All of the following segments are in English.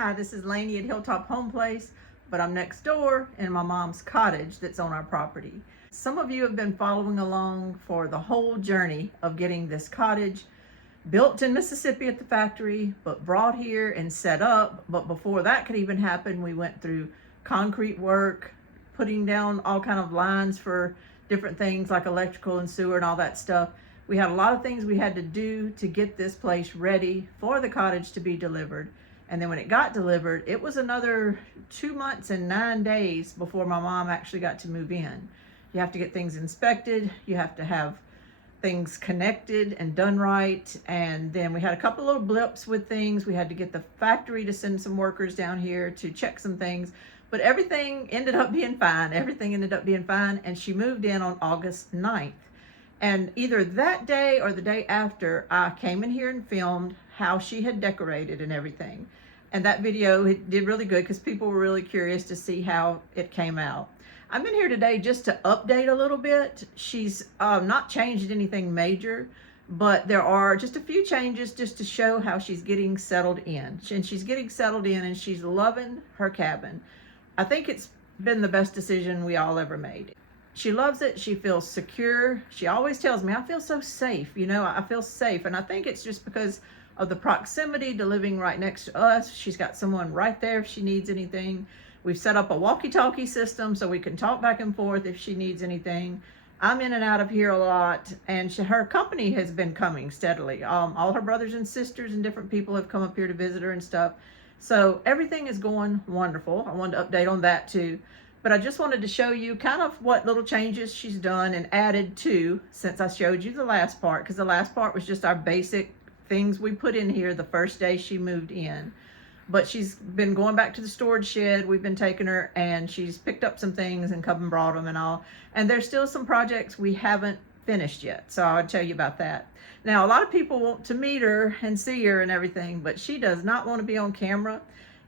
Hi, this is Lainey at Hilltop Home Place, but I'm next door in my mom's cottage that's on our property. Some of you have been following along for the whole journey of getting this cottage built in Mississippi at the factory, but brought here and set up. But before that could even happen, we went through concrete work, putting down all kind of lines for different things like electrical and sewer and all that stuff. We had a lot of things we had to do to get this place ready for the cottage to be delivered. And then when it got delivered, it was another 2 months and 9 days before my mom actually got to move in. You have to get things inspected. You have to have things connected and done right. And then we had a couple little blips with things. We had to get the factory to send some workers down here to check some things. But everything ended up being fine. Everything ended up being fine. And she moved in on August 9th. And either that day or the day after, I came in here and filmed how she had decorated and everything. And that video, it did really good because people were really curious to see how it came out. I'm in here today just to update a little bit. She's not changed anything major, but there are just a few changes just to show how she's getting settled in. And she's getting settled in and she's loving her cabin. I think it's been the best decision we all ever made. She loves it. She feels secure. She always tells me, I feel so safe. You know, I feel safe. And I think it's just because of the proximity to living right next to us. She's got someone right there if she needs anything. We've set up a walkie-talkie system so we can talk back and forth if she needs anything. I'm in and out of here a lot, and her company has been coming steadily. All her brothers and sisters and different people have come up here to visit her and stuff. So everything is going wonderful. I wanted to update on that too. But I just wanted to show you kind of what little changes she's done and added to since I showed you the last part, because the last part was just our basic things we put in here the first day she moved in. But she's been going back to the storage shed. We've been taking her and she's picked up some things and come and brought them and all. And there's still some projects we haven't finished yet. So I'll tell you about that. Now, a lot of people want to meet her and see her and everything, but she does not want to be on camera.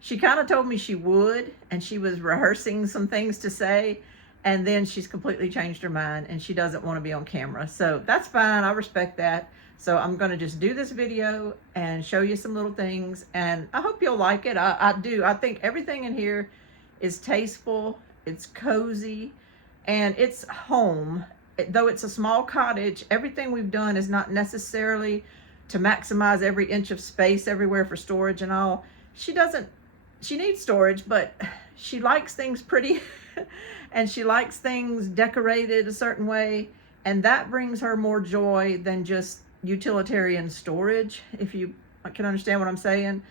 She kind of told me she would, and she was rehearsing some things to say, and then she's completely changed her mind and she doesn't want to be on camera. So that's fine. I respect that. So I'm going to just do this video and show you some little things, and I hope you'll like it. I do. I think everything in here is tasteful, it's cozy, and it's home. Though it's a small cottage, everything we've done is not necessarily to maximize every inch of space everywhere for storage and all. She needs storage, but she likes things pretty and she likes things decorated a certain way, and that brings her more joy than just utilitarian storage, if you can understand what I'm saying.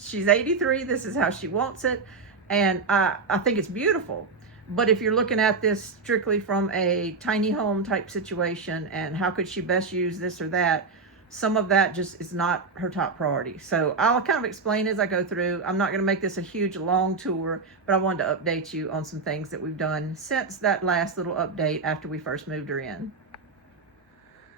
She's 83. This is how she wants it, and I think it's beautiful. But if you're looking at this strictly from a tiny home type situation and how could she best use this or that, some of that just is not her top priority. So I'll kind of explain as I go through. I'm not going to make this a huge long tour, but I wanted to update you on some things that we've done since that last little update after we first moved her in.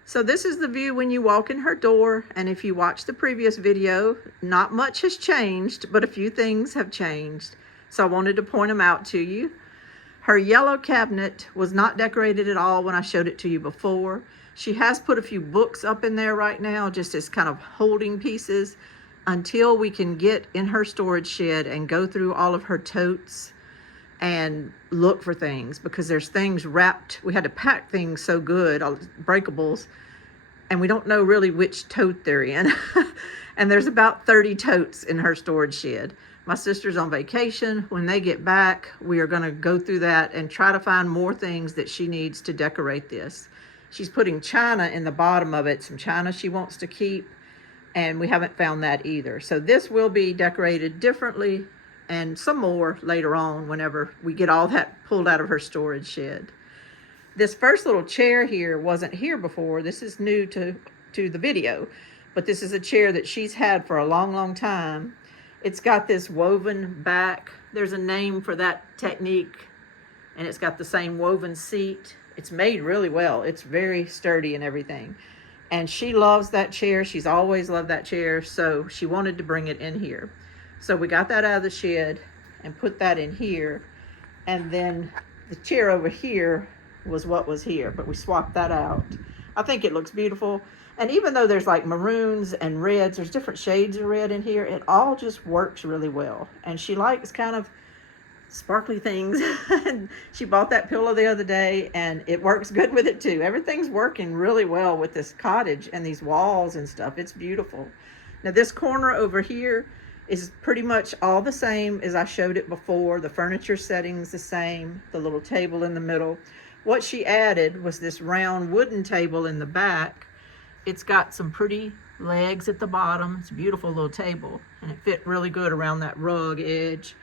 So this is the view when you walk in her door, and if you watch the previous video, not much has changed, but a few things have changed. So I wanted to point them out to you. Her yellow cabinet was not decorated at all when I showed it to you before. She has put a few books up in there right now, just as kind of holding pieces until we can get in her storage shed and go through all of her totes and look for things, because there's things wrapped. We had to pack things so good, all breakables, and we don't know really which tote they're in. And there's about 30 totes in her storage shed. My sister's on vacation. When they get back, we are going to go through that and try to find more things that she needs to decorate this. She's putting china in the bottom of it, some china she wants to keep, and we haven't found that either. So this will be decorated differently, and some more later on whenever we get all that pulled out of her storage shed. This first little chair here wasn't here before. This is new to the video, but this is a chair that she's had for a long time. It's got this woven back. There's a name for that technique, and it's got the same woven seat. It's made really well. It's very sturdy and everything. And she loves that chair. She's always loved that chair, so she wanted to bring it in here. So we got that out of the shed and put that in here. And then the chair over here was what was here, but we swapped that out. I think it looks beautiful. And even though there's like maroons and reds, there's different shades of red in here, it all just works really well. And she likes kind of sparkly things. And she bought that pillow the other day and it works good with it too. Everything's working really well with this cottage and these walls and stuff. It's beautiful. Now this corner over here is pretty much all the same as I showed it before. The furniture setting's the same, the little table in the middle. What she added was this round wooden table in the back. It's got some pretty legs at the bottom. It's a beautiful little table and it fit really good around that rug edge.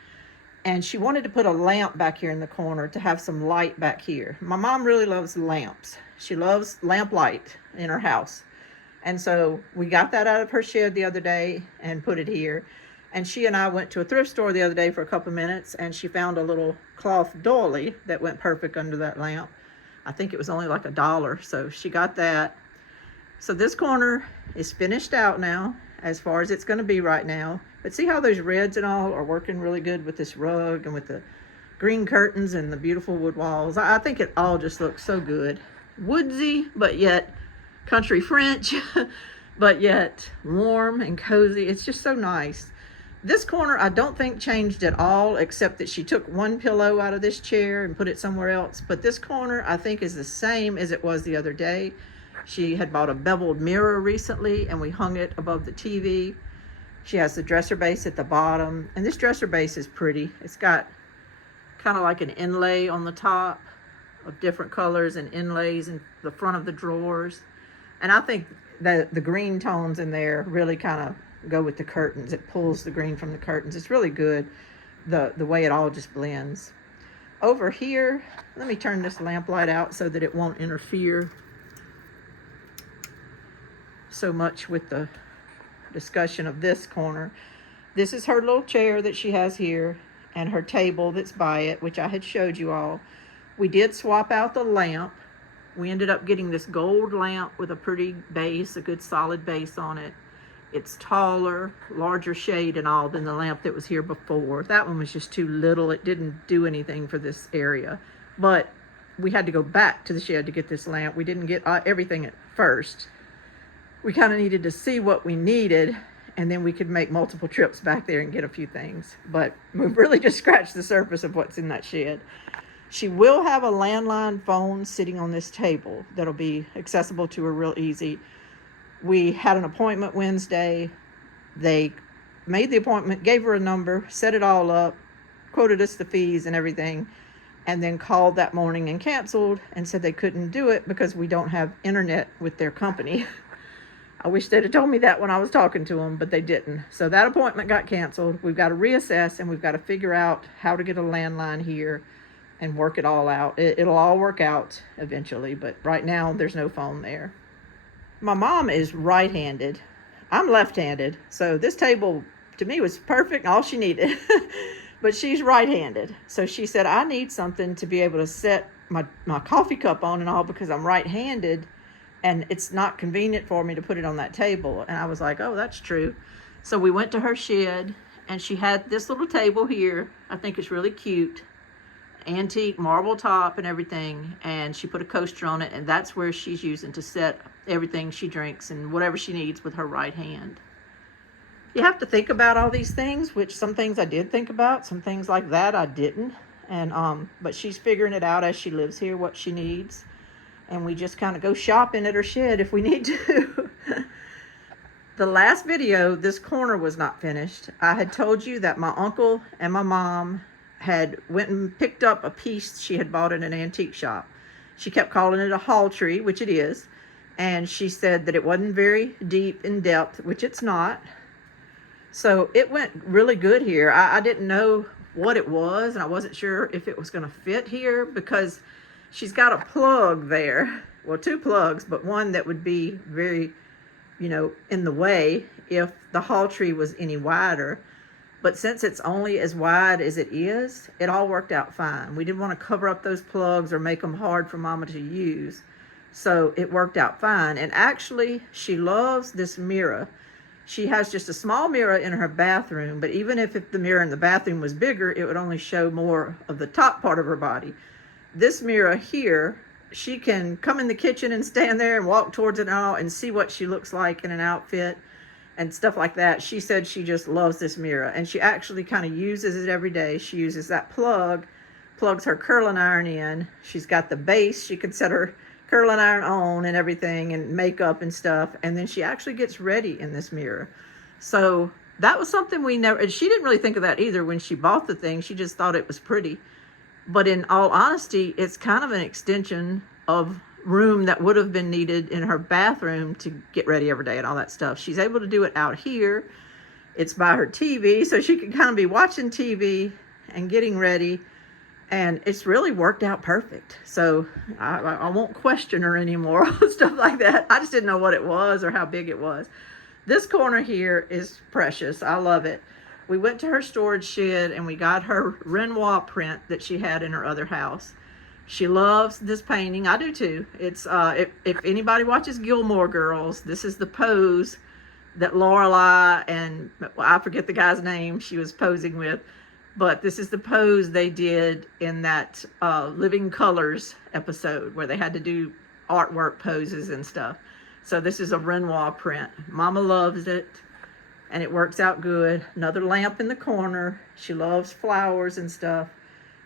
And she wanted to put a lamp back here in the corner to have some light back here. My mom really loves lamps. She loves lamp light in her house. And so we got that out of her shed the other day and put it here. And she and I went to a thrift store the other day for a couple of minutes and she found a little cloth doily that went perfect under that lamp. I think it was only like $1, so she got that. So this corner is finished out now as far as it's going to be right now. But see how those reds and all are working really good with this rug and with the green curtains and the beautiful wood walls. I think it all just looks so good. Woodsy, but yet country French, but yet warm and cozy. It's just so nice. This corner I don't think changed at all, except that she took one pillow out of this chair and put it somewhere else. But this corner I think is the same as it was the other day. She had bought a beveled mirror recently and we hung it above the TV. She has the dresser base at the bottom, and this dresser base is pretty. It's got kind of like an inlay on the top of different colors and inlays in the front of the drawers. And I think that the green tones in there really kind of go with the curtains. It pulls the green from the curtains. It's really good, the way it all just blends. Over here, let me turn this lamp light out so that it won't interfere so much with the discussion of this corner. This is her little chair that she has here and her table that's by it, which I had showed you all. We did swap out the lamp. We ended up getting this gold lamp with a pretty base, a good solid base on it. It's taller, larger shade and all than the lamp that was here before. That one was just too little. It didn't do anything for this area. But we had to go back to the shed to get this lamp. We didn't get everything at first. We kind of needed to see what we needed, and then we could make multiple trips back there and get a few things. But we've really just scratched the surface of what's in that shed. She will have a landline phone sitting on this table that'll be accessible to her real easy. We had an appointment Wednesday. They made the appointment, gave her a number, set it all up, quoted us the fees and everything, and then called that morning and canceled and said they couldn't do it because we don't have internet with their company. I wish they'd have told me that when I was talking to them, but they didn't. So that appointment got canceled. We've got to reassess and we've got to figure out how to get a landline here and work it all out. It'll all work out eventually, but right now there's no phone there. My mom is right-handed. I'm left-handed. So this table to me was perfect, all she needed. But she's right-handed. So she said, I need something to be able to set my coffee cup on and all because I'm right-handed. And it's not convenient for me to put it on that table. And I was like, oh, that's true. So we went to her shed and she had this little table here. I think it's really cute. Antique marble top and everything. And she put a coaster on it and that's where she's using to set everything she drinks and whatever she needs with her right hand. You have to think about all these things, which some things I did think about. Some things like that I didn't. And but she's figuring it out as she lives here, what she needs. And we just kind of go shopping at her shed if we need to. The last video, this corner was not finished. I had told you that my uncle and my mom had went and picked up a piece she had bought in an antique shop. She kept calling it a hall tree, which it is. And she said that it wasn't very deep in depth, which it's not. So it went really good here. I didn't know what it was, and I wasn't sure if it was going to fit here because she's got a plug there. Well, two plugs, but one that would be very, in the way if the hall tree was any wider. But since it's only as wide as it is, it all worked out fine. We didn't want to cover up those plugs or make them hard for Mama to use. So it worked out fine. And actually, she loves this mirror. She has just a small mirror in her bathroom, but even if the mirror in the bathroom was bigger, it would only show more of the top part of her body. This mirror here she can come in the kitchen and stand there and walk towards it all and see what she looks like in an outfit and stuff like that. She said she just loves this mirror, and she actually kind of uses it every day. She uses that plugs her curling iron in. She's got the base. She can set her curling iron on and everything, and makeup and stuff, and then she actually gets ready in this mirror. So that was something we never, and she didn't really think of that either when she bought the thing. She just thought it was pretty. But in all honesty, it's kind of an extension of room that would have been needed in her bathroom to get ready every day and all that stuff. She's able to do it out here. It's by her TV, so she can kind of be watching TV and getting ready, and it's really worked out perfect. So I won't question her anymore stuff like that. I just didn't know what it was or how big it was. This corner here is precious. I love it. We went to her storage shed and we got her Renoir print that she had in her other house. She loves this painting. I do too. It's if anybody watches Gilmore Girls, this is the pose that Lorelai and, well, I forget the guy's name she was posing with, but this is the pose they did in that Living Colors episode where they had to do artwork poses and stuff. So this is a Renoir print. Mama loves it, and it works out good. Another lamp in the corner. She loves flowers and stuff,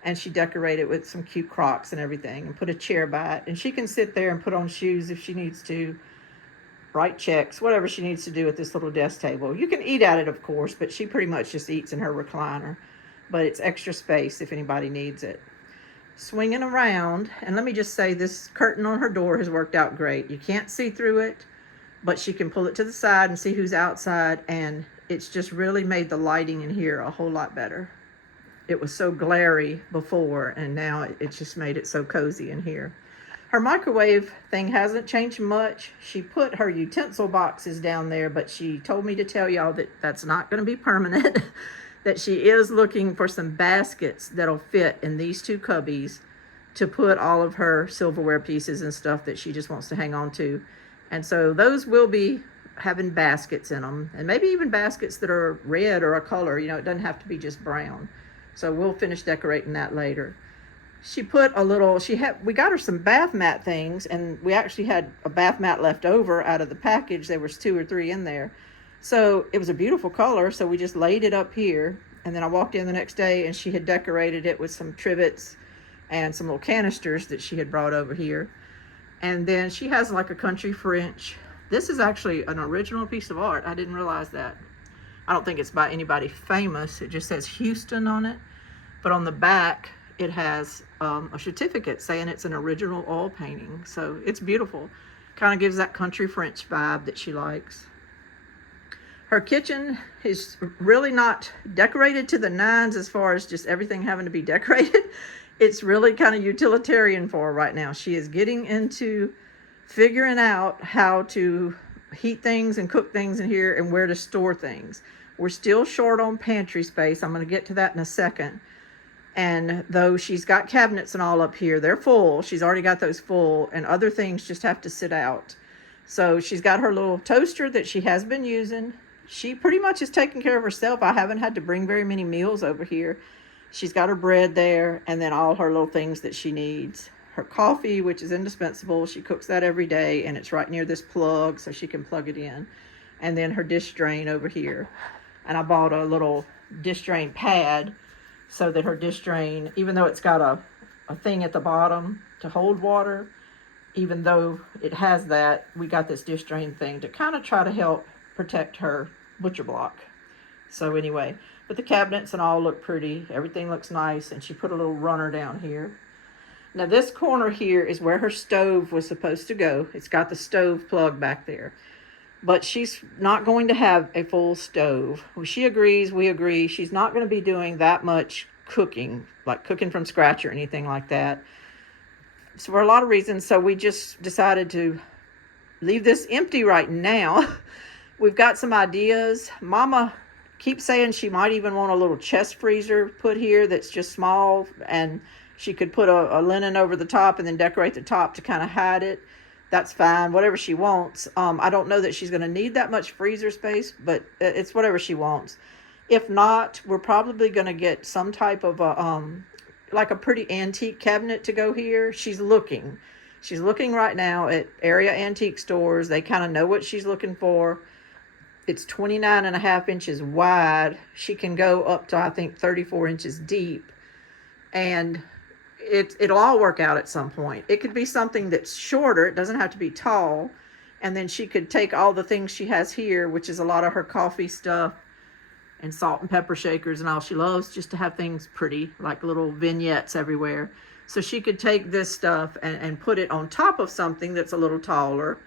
and she decorated with some cute Crocs and everything and put a chair by it. And she can sit there and put on shoes if she needs to, write checks, whatever she needs to do at this little desk table. You can eat at it, of course, but she pretty much just eats in her recliner. But it's extra space if anybody needs it. Swinging around, and let me just say, this curtain on her door has worked out great. You can't see through it, but she can pull it to the side and see who's outside, and it's just really made the lighting in here a whole lot better. It was so glary before, and now it just made it so cozy in here. Her microwave thing hasn't changed much. She put her utensil boxes down there, but she told me to tell y'all that that's not going to be permanent. That she is looking for some baskets that'll fit in these two cubbies to put all of her silverware pieces and stuff that she just wants to hang on to. And so those will be having baskets in them, and maybe even baskets that are red or a color. You know, it doesn't have to be just brown. So we'll finish decorating that later. She put a little, we got her some bath mat things, and we actually had a bath mat left over out of the package. There was 2 or 3 in there. So it was a beautiful color, so we just laid it up here, and then I walked in the next day and she had decorated it with some trivets and some little canisters that she had brought over here. And then she has like a country French. This is actually an original piece of art. I didn't realize that. I don't think it's by anybody famous. It just says Houston on it. But on the back, it has a certificate saying it's an original oil painting. So it's beautiful. Kind of gives that country French vibe that she likes. Her kitchen is really not decorated to the nines as far as just everything having to be decorated. It's really kind of utilitarian for her right now. She is getting into figuring out how to heat things and cook things in here and where to store things. We're still short on pantry space. I'm going to get to that in a second. And though she's got cabinets and all up here, they're full. She's already got those full, and other things just have to sit out. So she's got her little toaster that she has been using. She pretty much is taking care of herself. I haven't had to bring very many meals over here. She's got her bread there, and then all her little things that she needs. Her coffee, which is indispensable. She cooks that every day, and it's right near this plug, so she can plug it in. And then her dish drain over here. And I bought a little dish drain pad so that her dish drain, even though it's got a thing at the bottom to hold water, even though it has that, we got this dish drain thing to kind of try to help protect her butcher block. So anyway, but the cabinets and all look pretty. Everything looks nice, and she put a little runner down here. Now this corner here is where her stove was supposed to go. It's got the stove plug back there. But she's not going to have a full stove. Well, she agrees, we agree. She's not going to be doing that much cooking, like cooking from scratch or anything like that. So for a lot of reasons, so we just decided to leave this empty right now. We've got some ideas. Mama keeps saying she might even want a little chest freezer put here that's just small, and she could put a linen over the top and then decorate the top to kind of hide it. That's fine, whatever she wants. I don't know that she's going to need that much freezer space, but it's whatever she wants. If not, we're probably going to get some type of like a pretty antique cabinet to go here. She's looking. She's looking right now at area antique stores. They kind of know what she's looking for. It's 29.5 inches wide. She can go up to, I think, 34 inches deep. And it'll all work out at some point. It could be something that's shorter. It doesn't have to be tall. And then she could take all the things she has here, which is a lot of her coffee stuff and salt and pepper shakers and all. She loves just to have things pretty, like little vignettes everywhere. So she could take this stuff and put it on top of something that's a little taller.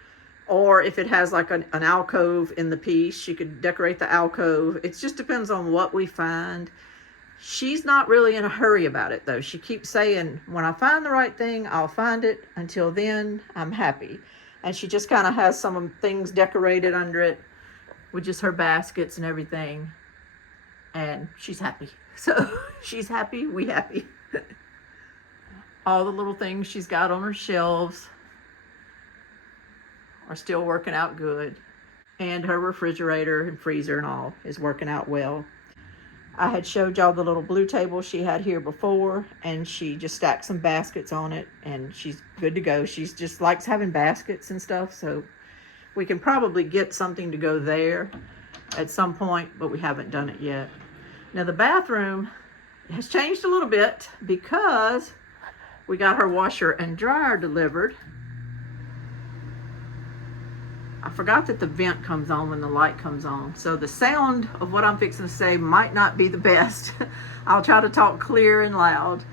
Or if it has like an alcove in the piece, she could decorate the alcove. It just depends on what we find. She's not really in a hurry about it, though. She keeps saying, when I find the right thing, I'll find it. Until then, I'm happy. And she just kind of has some things decorated under it with just her baskets and everything. And she's happy. So she's happy, we happy. All the little things she's got on her shelves are still working out good. And her refrigerator and freezer and all is working out well. I had showed y'all the little blue table she had here before, and she just stacked some baskets on it, and she's good to go. She's just likes having baskets and stuff, so we can probably get something to go there at some point, but we haven't done it yet. Now the bathroom has changed a little bit because we got her washer and dryer delivered. I forgot that the vent comes on when the light comes on. So the sound of what I'm fixing to say might not be the best. I'll try to talk clear and loud.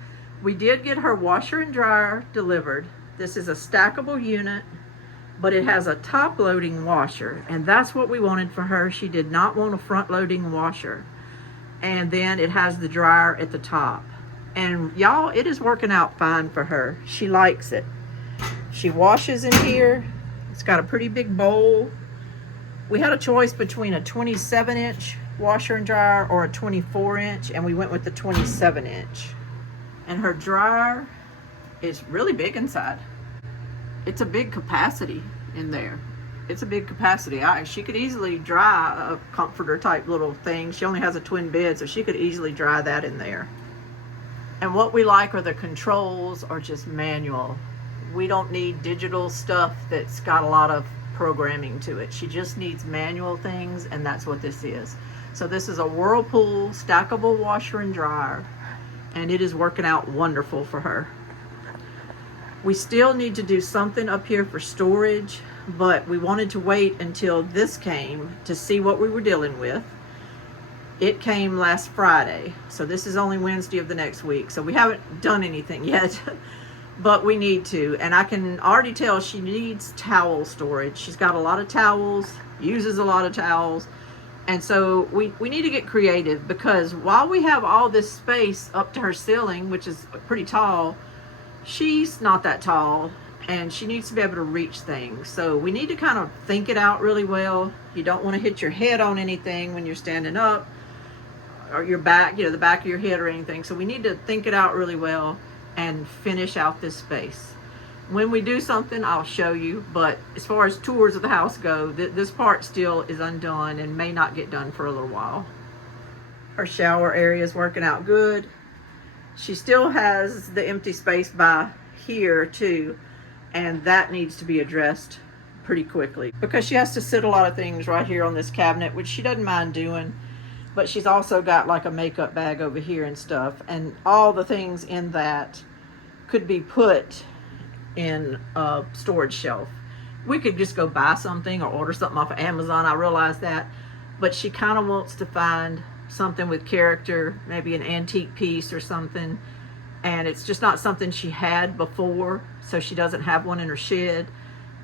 We did get her washer and dryer delivered. This is a stackable unit, but it has a top loading washer, and that's what we wanted for her. She did not want a front loading washer. And then it has the dryer at the top. And y'all, it is working out fine for her. She likes it. She washes in here. It's got a pretty big bowl. We had a choice between a 27-inch washer and dryer or a 24-inch, and we went with the 27-inch. And her dryer is really big inside. It's a big capacity in there. It's a big capacity. She could easily dry a comforter type little thing. She only has a twin bed, so she could easily dry that in there. And what we like are the controls are just manual. We don't need digital stuff that's got a lot of programming to it. She just needs manual things, and that's what this is. So this is a Whirlpool stackable washer and dryer, and it is working out wonderful for her. We still need to do something up here for storage, but we wanted to wait until this came to see what we were dealing with. It came last Friday, so this is only Wednesday of the next week, so we haven't done anything yet. But we need to, and I can already tell she needs towel storage. She's got a lot of towels, uses a lot of towels, and so we need to get creative, because while we have all this space up to her ceiling, which is pretty tall, she's not that tall, and she needs to be able to reach things. So we need to kind of think it out really well. You don't want to hit your head on anything when you're standing up, or your back, the back of your head or anything. So we need to think it out really well and finish out this space. When we do something, I'll show you, but as far as tours of the house go, this part still is undone and may not get done for a little while. Her shower area is working out good. She still has the empty space by here too, and that needs to be addressed pretty quickly, because she has to sit a lot of things right here on this cabinet, which she doesn't mind doing. But she's also got like a makeup bag over here and stuff, and all the things in that could be put in a storage shelf. We could just go buy something or order something off of Amazon, I realize that, but she kind of wants to find something with character, maybe an antique piece or something, and it's just not something she had before, so she doesn't have one in her shed.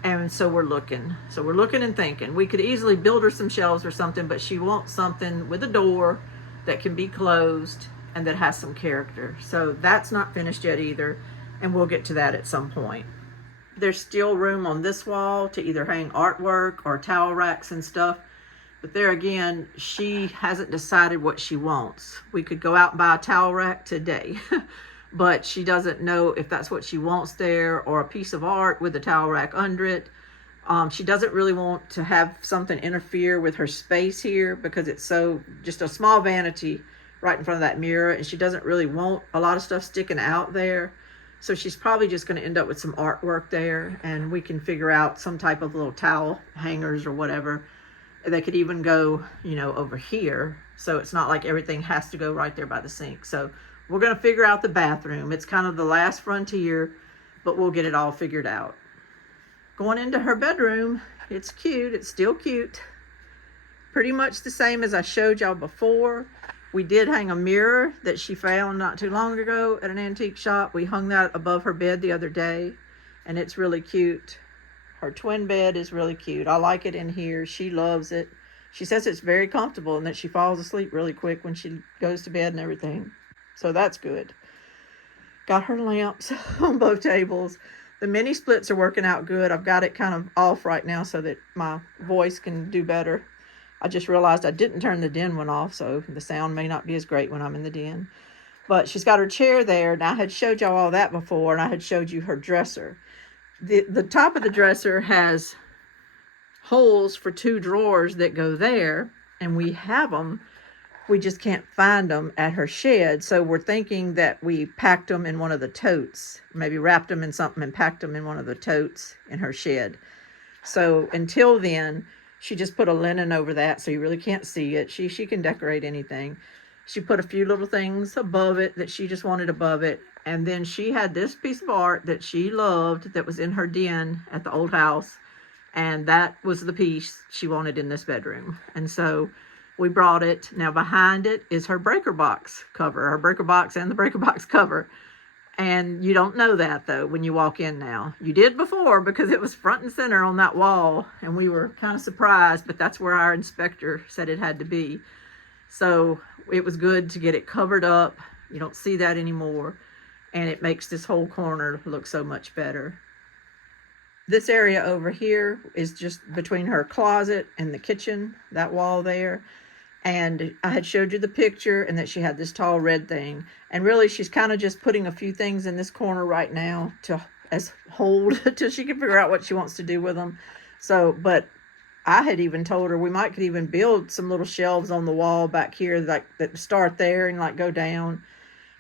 And so we're looking and thinking. We could easily build her some shelves or something, but she wants something with a door that can be closed and that has some character. So that's not finished yet either, and we'll get to that at some point. There's still room on this wall to either hang artwork or towel racks and stuff, but there again, she hasn't decided what she wants. We could go out and buy a towel rack today. But she doesn't know if that's what she wants there, or a piece of art with a towel rack under it. She doesn't really want to have something interfere with her space here, because it's so just a small vanity right in front of that mirror, and she doesn't really want a lot of stuff sticking out there. So she's probably just going to end up with some artwork there, and we can figure out some type of little towel hangers or whatever. They could even go, you know, over here. So it's not like everything has to go right there by the sink. So we're going to figure out the bathroom. It's kind of the last frontier, but we'll get it all figured out. Going into her bedroom, it's cute. It's still cute. Pretty much the same as I showed y'all before. We did hang a mirror that she found not too long ago at an antique shop. We hung that above her bed the other day, and it's really cute. Her twin bed is really cute. I like it in here. She loves it. She says it's very comfortable and that she falls asleep really quick when she goes to bed and everything. So that's good. Got her lamps on both tables. The mini splits are working out good. I've got it kind of off right now so that my voice can do better. I just realized I didn't turn the den one off, so the sound may not be as great when I'm in the den. But she's got her chair there, and I had showed y'all all that before, and I had showed you her dresser. The top of the dresser has holes for 2 drawers that go there, and we have them. We just can't find them at her shed, so we're thinking that we packed them in one of the totes, maybe wrapped them in something and packed them in one of the totes in her shed. So until then, she just put a linen over that, so you really can't see it. She can decorate anything. She put a few little things above it that she just wanted above it. And then she had this piece of art that she loved that was in her den at the old house. And that was the piece she wanted in this bedroom. And so we brought it. Now behind it is her breaker box cover, her breaker box and the breaker box cover. And you don't know that though when you walk in now. You did before because it was front and center on that wall. And we were kind of surprised, but that's where our inspector said it had to be. So it was good to get it covered up. You don't see that anymore. And it makes this whole corner look so much better. This area over here is just between her closet and the kitchen, that wall there. And I had showed you the picture and that she had this tall red thing. And really she's kind of just putting a few things in this corner right now to as hold till she can figure out what she wants to do with them. So, but I had even told her we might could even build some little shelves on the wall back here like that start there and like go down.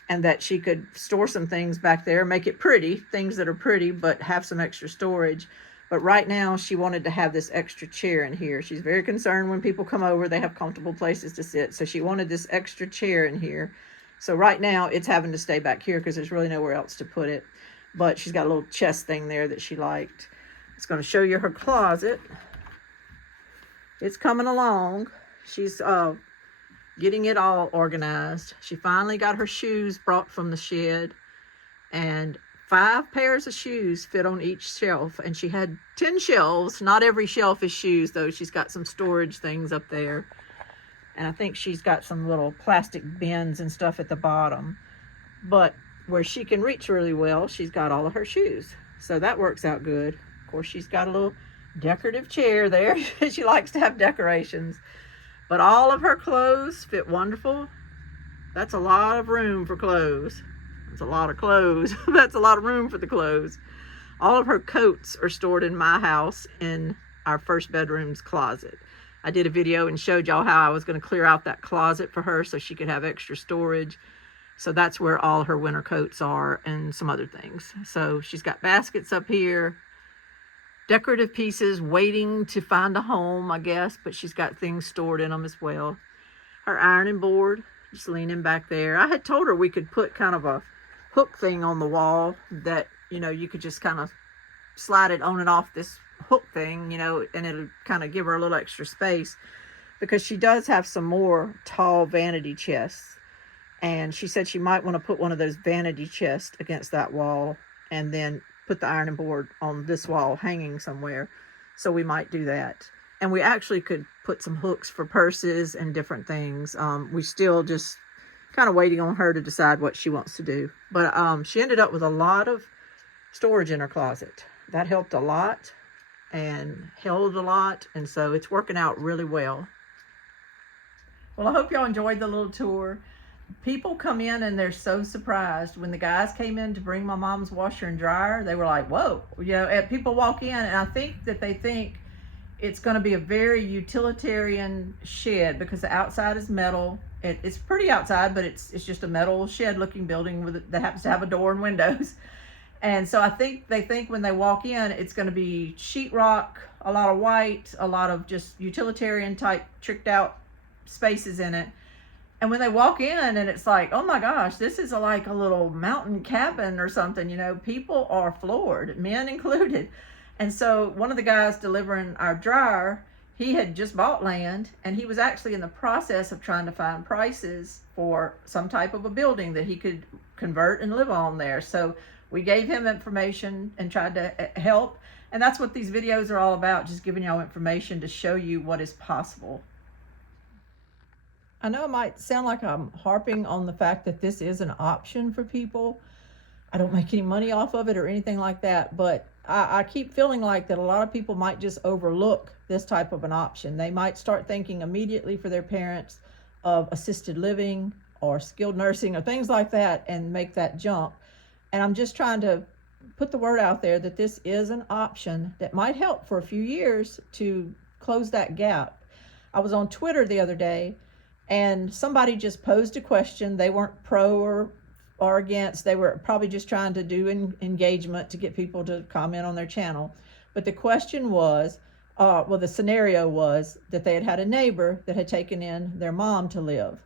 And that she could store some things back there, make it pretty, things that are pretty, but have some extra storage. But right now, she wanted to have this extra chair in here. She's very concerned when people come over, they have comfortable places to sit. So she wanted this extra chair in here. So right now, it's having to stay back here because there's really nowhere else to put it. But she's got a little chest thing there that she liked. It's going to show you her closet. It's coming along. She's getting it all organized. She finally got her shoes brought from the shed, and 5 pairs of shoes fit on each shelf, and she had 10 shelves. Not every shelf is shoes though. She's got some storage things up there, and I think she's got some little plastic bins and stuff at the bottom, but where she can reach really well, she's got all of her shoes, so that works out good. Of course, she's got a little decorative chair there. She likes to have decorations. But all of her clothes fit wonderful. That's a lot of room for clothes. That's a lot of clothes. That's a lot of room for the clothes. All of her coats are stored in my house in our first bedroom's closet. I did a video and showed y'all how I was going to clear out that closet for her so she could have extra storage. So that's where all her winter coats are and some other things. So she's got baskets up here. Decorative pieces waiting to find a home, I guess, but she's got things stored in them as well. Her ironing board, just leaning back there. I had told her we could put kind of a hook thing on the wall that, you know, you could just kind of slide it on and off this hook thing, you know, and it'll kind of give her a little extra space because she does have some more tall vanity chests. And she said she might want to put one of those vanity chests against that wall and then put the ironing board on this wall hanging somewhere. So we might do that. And we actually could put some hooks for purses and different things. We still just kind of waiting on her to decide what she wants to do. But she ended up with a lot of storage in her closet. That helped a lot and held a lot. And so it's working out really well. Well, I hope y'all enjoyed the little tour. People come in and they're so surprised. When the guys came in to bring my mom's washer and dryer, they were like, whoa, you know, and people walk in and I think that they think it's going to be a very utilitarian shed because the outside is metal. It's pretty outside, but it's just a metal shed looking building that happens to have a door and windows. And so I think they think when they walk in, it's going to be sheetrock, a lot of white, a lot of just utilitarian type tricked out spaces in it. And when they walk in, and it's like, oh my gosh, this is like a little mountain cabin or something, you know, people are floored, men included. And so one of the guys delivering our dryer, he had just bought land, and he was actually in the process of trying to find prices for some type of a building that he could convert and live on there. So we gave him information and tried to help. And that's what these videos are all about, just giving y'all information to show you what is possible. I know it might sound like I'm harping on the fact that this is an option for people. I don't make any money off of it or anything like that, but I keep feeling like that a lot of people might just overlook this type of an option. They might start thinking immediately for their parents of assisted living or skilled nursing or things like that and make that jump. And I'm just trying to put the word out there that this is an option that might help for a few years to close that gap. I was on Twitter the other day, and somebody just posed a question. They weren't pro or against. They were probably just trying to do engagement to get people to comment on their channel. But the question was, the scenario was that they had had a neighbor that had taken in their mom to live.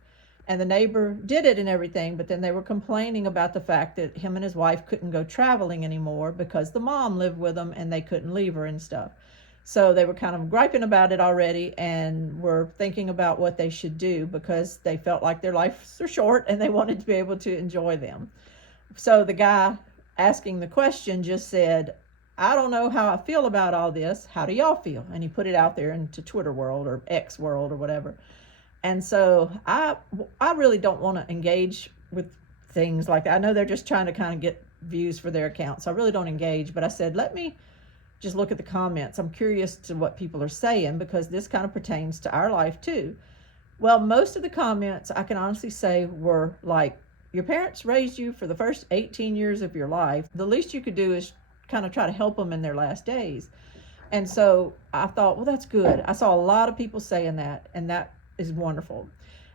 And the neighbor did it and everything, but then they were complaining about the fact that him and his wife couldn't go traveling anymore because the mom lived with them and they couldn't leave her and stuff. So they were kind of griping about it already and were thinking about what they should do because they felt like their lives are short and they wanted to be able to enjoy them. So the guy asking the question just said, I don't know how I feel about all this. How do y'all feel? And he put it out there into Twitter world or X world or whatever. And so I really don't want to engage with things like that. I know they're just trying to kind of get views for their account. So I really don't engage, but I said, let me just look at the comments. I'm curious to what people are saying because this kind of pertains to our life too. Well, most of the comments I can honestly say were like, your parents raised you for the first 18 years of your life. The least you could do is kind of try to help them in their last days. And so I thought, well, that's good. I saw a lot of people saying that, and that is wonderful.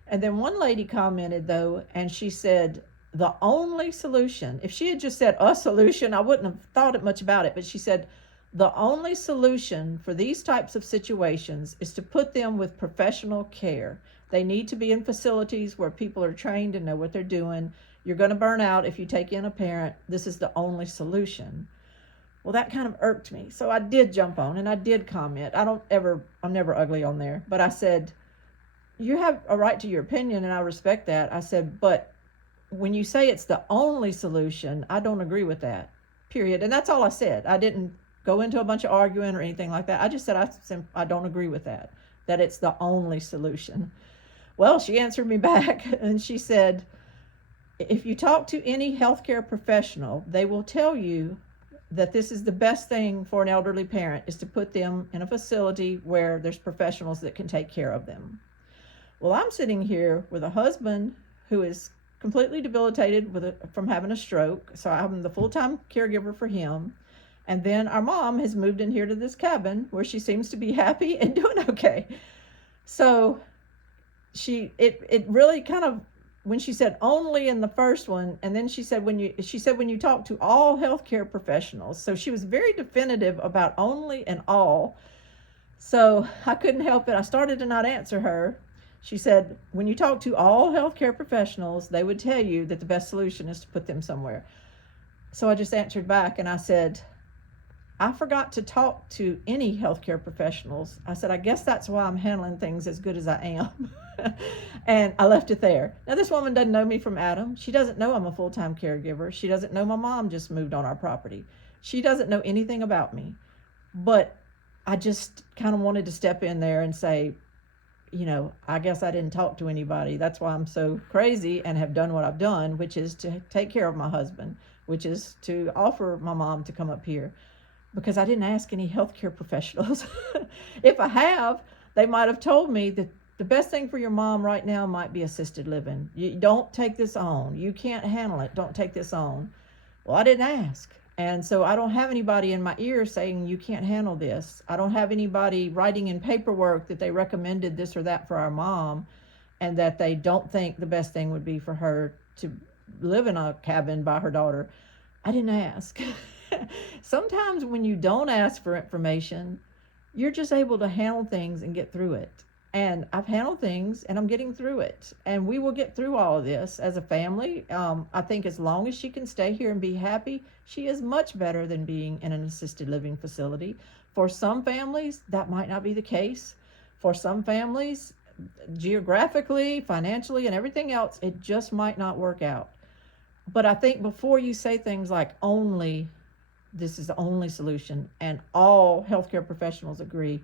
And then one lady commented though, and she said, the only solution, if she had just said a solution, I wouldn't have thought it much about it, but she said, the only solution for these types of situations is to put them with professional care. They need to be in facilities where people are trained and know what they're doing. You're going to burn out if you take in a parent. This is the only solution. Well, that kind of irked me. So I did jump on and I did comment. I'm never ugly on there, but I said, you have a right to your opinion and I respect that. I said, but when you say it's the only solution, I don't agree with that, period. And that's all I said. I didn't go into a bunch of arguing or anything like that. I just said, I don't agree with that it's the only solution. Well, she answered me back and she said, if you talk to any healthcare professional, they will tell you that this is the best thing for an elderly parent is to put them in a facility where there's professionals that can take care of them. Well, I'm sitting here with a husband who is completely debilitated from having a stroke. So I'm the full-time caregiver for him. And then our mom has moved in here to this cabin where she seems to be happy and doing okay. So it really kind of, when she said only in the first one, and then she said when you talk to all healthcare professionals. So she was very definitive about only and all. So I couldn't help it. I started to not answer her. She said, when you talk to all healthcare professionals, they would tell you that the best solution is to put them somewhere. So I just answered back and I said, I forgot to talk to any healthcare professionals. I said, I guess that's why I'm handling things as good as I am. And I left it there. Now, this woman doesn't know me from Adam. She doesn't know I'm a full-time caregiver. She doesn't know my mom just moved on our property. She doesn't know anything about me. But I just kind of wanted to step in there and say, you know, I guess I didn't talk to anybody. That's why I'm so crazy and have done what I've done, which is to take care of my husband, which is to offer my mom to come up here. Because I didn't ask any healthcare professionals. If I have, they might have told me that the best thing for your mom right now might be assisted living. You don't take this on. You can't handle it. Don't take this on. Well, I didn't ask. And so I don't have anybody in my ear saying you can't handle this. I don't have anybody writing in paperwork that they recommended this or that for our mom and that they don't think the best thing would be for her to live in a cabin by her daughter. I didn't ask. Sometimes when you don't ask for information, you're just able to handle things and get through it. And I've handled things and I'm getting through it. And we will get through all of this as a family. I think as long as she can stay here and be happy, she is much better than being in an assisted living facility. For some families, that might not be the case. For some families, geographically, financially, and everything else, it just might not work out. But I think before you say things like only, this is the only solution, and all healthcare professionals agree,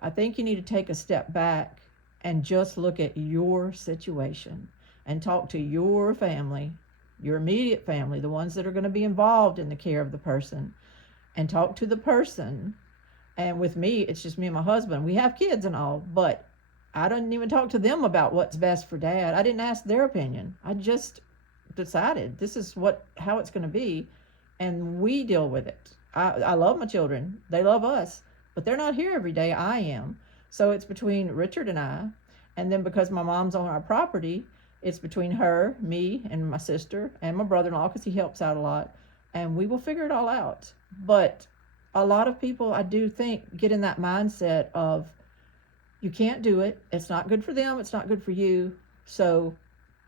I think you need to take a step back and just look at your situation and talk to your family, your immediate family, the ones that are going to be involved in the care of the person, and talk to the person. And with me, it's just me and my husband. We have kids and all, but I didn't even talk to them about what's best for dad. I didn't ask their opinion. I just decided this is how it's going to be, and we deal with it. I love my children. They love us, but they're not here every day. I am. So it's between Richard and I. And then because my mom's on our property, it's between her, me, and my sister, and my brother-in-law, because he helps out a lot. And we will figure it all out. But a lot of people, I do think, get in that mindset of, you can't do it. It's not good for them. It's not good for you. So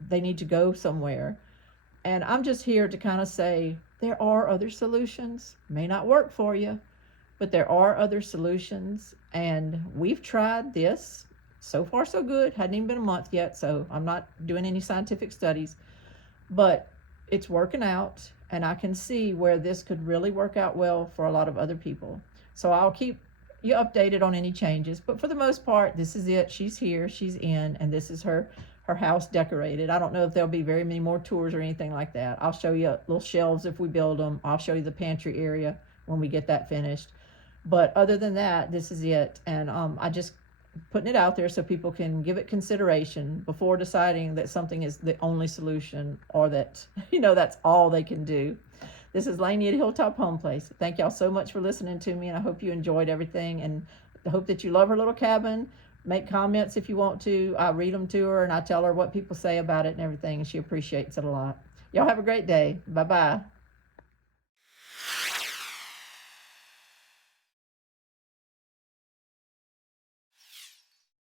they need to go somewhere. And I'm just here to kind of say, there are other solutions. May not work for you, but there are other solutions. And we've tried this. So far, so good. Hadn't even been a month yet, so I'm not doing any scientific studies. But it's working out, and I can see where this could really work out well for a lot of other people. So I'll keep you updated on any changes. But for the most part, this is it. She's here, she's in, and this is her house decorated. I don't know if there'll be very many more tours or anything like that. I'll show you little shelves if we build them. I'll show you the pantry area when we get that finished. But other than that, this is it. And I just putting it out there so people can give it consideration before deciding that something is the only solution, or that, that's all they can do. This is Lainey at Hilltop Home Place. Thank y'all so much for listening to me, and I hope you enjoyed everything, and I hope that you love her little cabin. Make comments if you want to. I read them to her, and I tell her what people say about it and everything, and she appreciates it a lot. Y'all have a great day. Bye-bye.